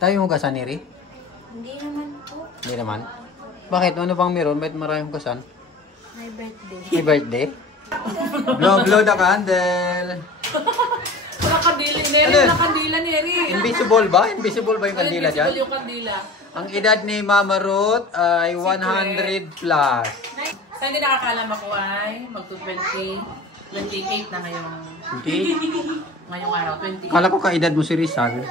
Tayo yung hugasan ni Ri? Hindi naman po. Hindi naman? Bakit? Ano bang meron? Bakit maraming hugasan? My birthday. May birthday? Blow the candle! Wala kandila, Neri. Wala kandila, Neri. Invisible ba? Invisible ba yung kandila dyan? Invisible yung kandila. Ang edad ni Mama Ruth ay 100 plus. Sa hindi nakakalam ako ay mag-28 na ngayon. Hindi? Ngayong araw, 28. Kala ko kaedad mo si Rizal.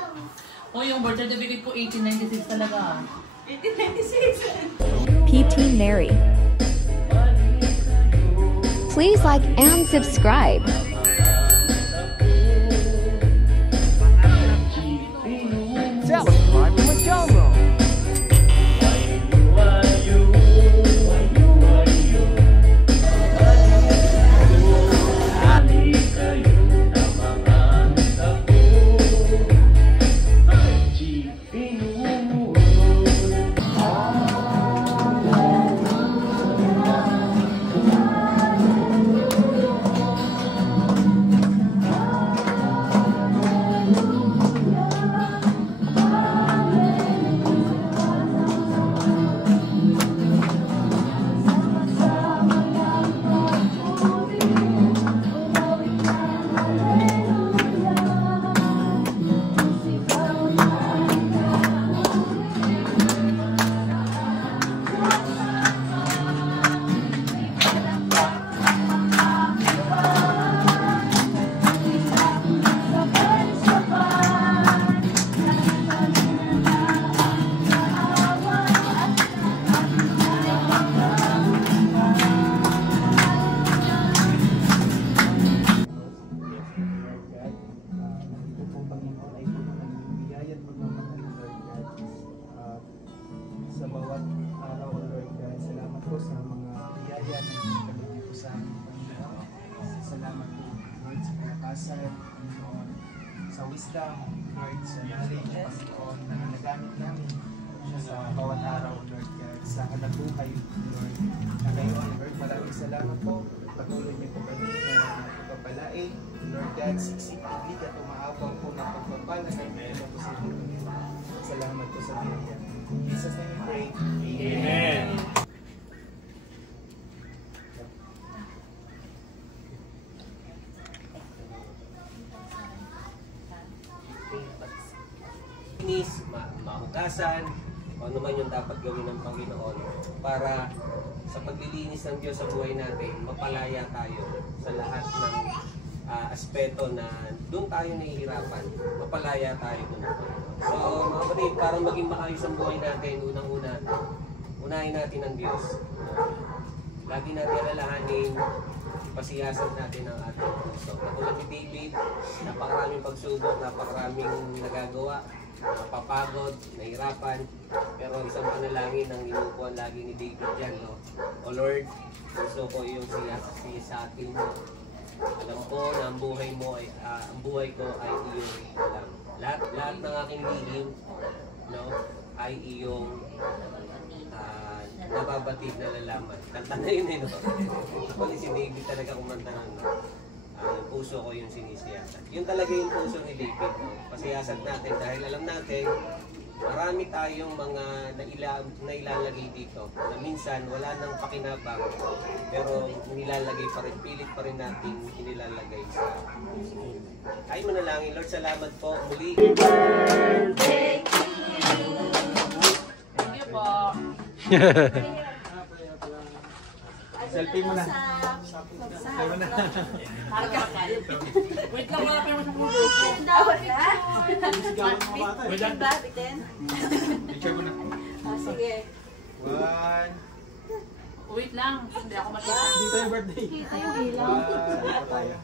O yung birth certificate ko, 1896 talaga. 1896? PT Neri. Please like and subscribe. Subscribe to my channel. Sa bawat araw, Lord God, salamat po sa mga biyaya na pinagkaloob po sa amin, Panginoon. Salamat po, Lord, sa kalakasan, Panginoon, sa wisdom, Lord, sa knowledge, Panginoon, na nagamit namin sa bawat araw, Lord God, sa hanap buhay, Lord. Na ngayon, Lord, maraming salamat po. Patuloy niyo po kami na pagpapalain, Lord God, siksik, iglit at umaapaw po ng pagpapala na ito po sa inyo. Salamat po sa biyaya. In Jesus' name we pray. Amen. Linis, mahugasan, o ano man yung dapat gawin ng Panginoon para sa paglilinis ng Diyos sa buhay natin, mapalaya tayo sa lahat ng aspeto na doon tayo nahihirapan, mapalaya tayo doon. So mga kapatid, para maging maayos ang buhay natin, unang-una, unahin natin ang Diyos. Lagi natin alalahanin, pasiyasan natin ang ating puso. Katulad ni David, napakaraming pagsubok, napakaraming nagagawa, napapagod, nahirapan, pero isang panalangin ang inukuhan lagi ni David dyan, no? O Lord, gusto ko yung siyasatin mo. Alam ko na ang buhay mo ay ang buhay ko ay iyong alam. Lahat ng aking lihim, no, ay iyong nababatid na lalaman. Kanta na yun, no? Pali si David talaga kumanta ng yung puso ko yung sinisiyasat. Yun talaga yung puso ni David, no? Pasiyasat natin dahil alam natin marami tayong mga nailalagay dito na minsan wala nang pakinabang pero nilalagay pa rin, pilit pa rin natin inilalagay sa puso. Ay manalangin, Lord, salamat po muli. Thank you po. Selfie mo na. Selfie mo na. Wait lang, wala kayo sa puso. Picture mo na. Sige. 1. Wait lang, hindi ako matira. Dito yung birthday. Kita yung ilaw. Dito tayo.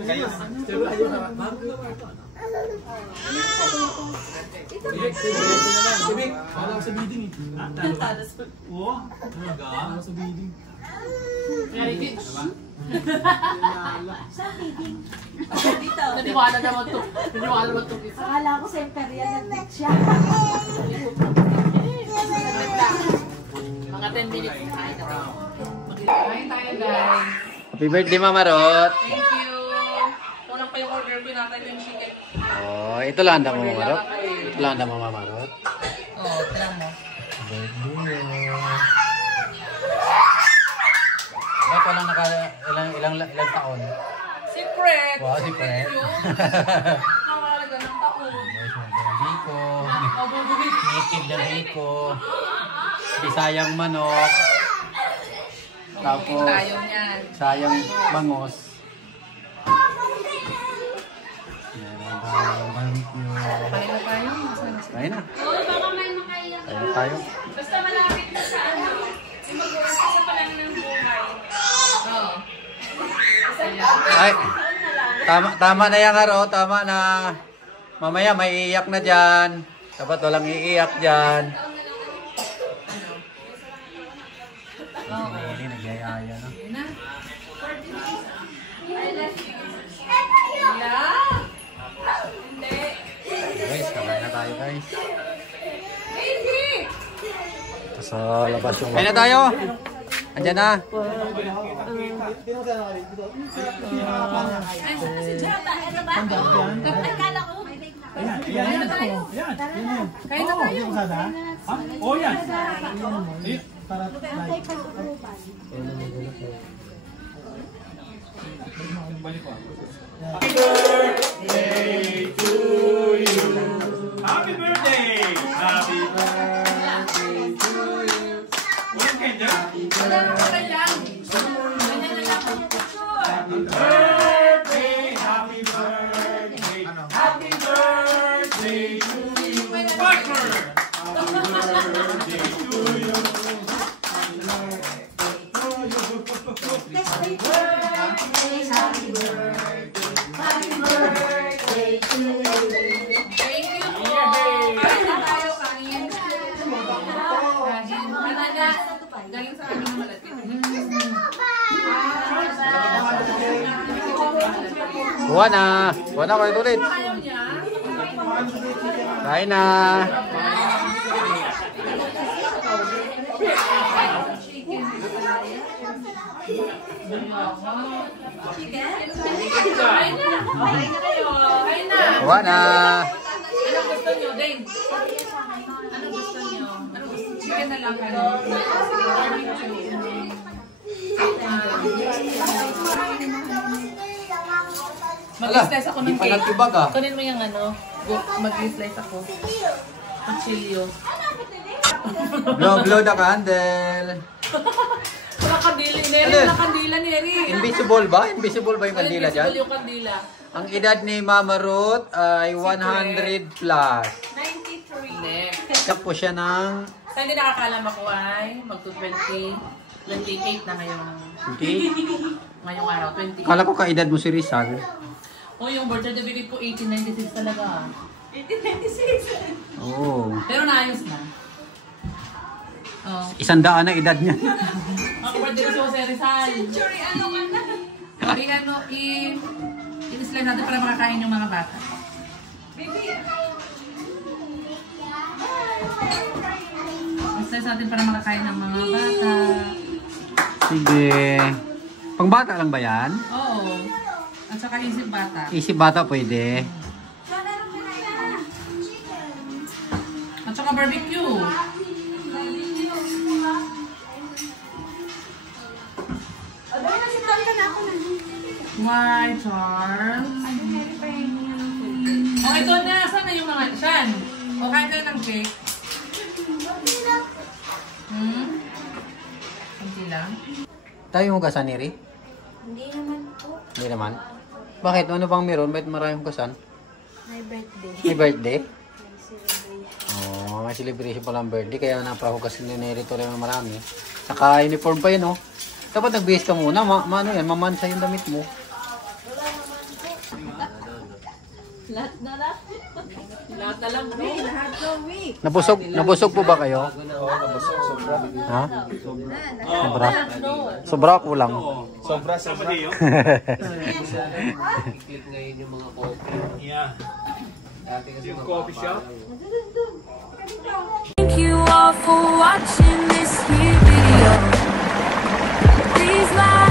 Kayo. Still tayo. Sibik, wala ko sa bidding eh. Oo, talaga? Wala ko sa bidding. Very good. Sa meeting. Dito. Naniwala naman to. Naniwala naman to. Akala ko sa Imperial nag-meet siya. Mga 10 minutes na kain na to. Kain tayo guys. Happy birthday, Mama Ruth! Thank you. Kulang pa yung order ko natin yung chicken. Oh, ito lang ang mamamarot. Ito lang ang mamamarot. Oo, tignan mo. Ito lang ilang taon. Secret! Wow, secret. Nakakalaga ng taon. Guys, magandang biko. Mabubuhit. Native na biko. Bisayang manok. Tapos, Tayo niyan. sayang bangos. Yan ang barbecue. Kain na tayo. Kain na. Oo, baka may makaiyak. Kain na tayo. Basta malapit na sa ano. Yung mag-uusap pa lang ng buhay. Oo. Ay, tama na yan, Aro. Tama na. Mamaya may iiyak na dyan. Dapat walang iiyak dyan. Hindi, nagyayaya na. Ayun na. Guys, kakain na tayo, guys. Ito sa labas yung... Kain na tayo! Andyan na. Si Jota, ano ba? Akala ko. Kain na tayo. Oh, yan. Happy birthday! Happy birthday to you! Walang kanya? Wala na ka lang. Happy birthday! Happy birthday! Happy birthday to you! Partner! Happy birthday to you! Thank you po. Kain na tayo, kain. Galing sa amin ng malapit. Kuha na. Kuha na, kuha ulit. Ayaw niya. Kain na. Kain na. Kain na kayo. Kain na. Kuha na. Anong gusto niyo, Dane? Anong gusto niyo? Anong gusto? Chicken na lang kayo. Mag-slice ako ng Di pa cake. nagtibag ah. Kunin mo yung ano. Mag-slice ako. Kutsilyo. Blow the candle. Wala kandila. Neri, Alin? wala kandila, Neri. Invisible ba? Invisible ba yung kandila dyan? Invisible yung kandila. Ang edad ni Mama Ruth ay 100 plus. 93. Next. Kaya po siya ng Sa hindi nakakalam ako ay magto-28 na ngayon. 20. Ngayong araw, 28. Kala ko kaedad mo si Rizal. Oh, yung birth certificate ko 1896 talaga. 1896. Oo. Pero naayos na. Oh. 100 na edad niya. Ako birthday ko si Jose Rizal. Century, ano ka na? I-slide natin para makakain yung mga bata. Baby, I-slide natin para makakain ng mga bata. Sige. Pangbata lang ba yan? Oo. At saka isip bata. Isip bata pwede. At saka barbecue. Oday na si Tom ka na ako na. Why, Charles? Oh, ito na. Saan na yung mga... Saan? O, kain ka ng cake. Kunti lang. Tayo yung hugasan ni Ri? Hindi naman po. Hindi naman. Bakit? Ano bang meron? Bakit maraming hugasan? My birthday. May birthday? My celebration. Oo, may celebration pa lang birthday. Kaya napahugas ni Neri to lang marami. Saka uniform pa yun, oh. Dapat nagbihis ka muna. Ano yan? Mamansa yung damit mo. Wala naman po. Lahat na lang. Lahat na lang, bro. Lahat na week. Nabusog po ba kayo? Ha? Sobra? Sobra kulang. Sobra. Click ngayon yung mga coffee. Yeah. Dati kasi Yung mga coffee shop. Thank you all for watching this here video. Please like